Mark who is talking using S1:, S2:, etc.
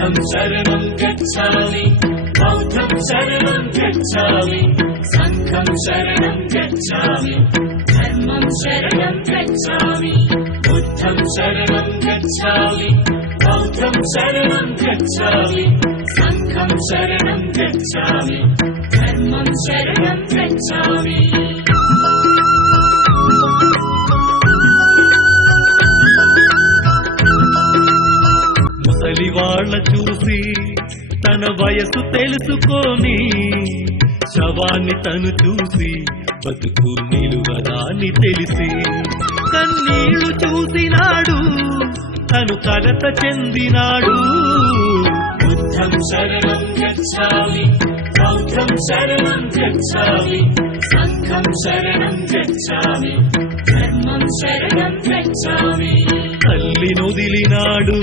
S1: बुद्धं शरणं गच्छामि बौद्धं शरणं गच्छामि सङ्घं शरणं गच्छामि धर्मं शरणं गच्छामि बुद्धं शरणं गच्छामि बौद्धं शरणं गच्छामि सङ्घं शरणं गच्छामि धर्मं शरणं गच्छामि
S2: ముసలివాళ్ళ చూసి తన వయసు తెలుసుకొని శవాన్ని తను చూసి బతుకు నిలువదాన్ని తెలిసి కన్నీళ్ళు చూసినాడు తను కలత చెందినాడు.
S1: బుద్ధం శరణం గచ్చామి బౌద్ధం శరణం గచ్చామి సంఘం శరణం గచ్చామి ధర్మం శరణం గచ్చామి.
S2: తల్లి నొదిలినాడు.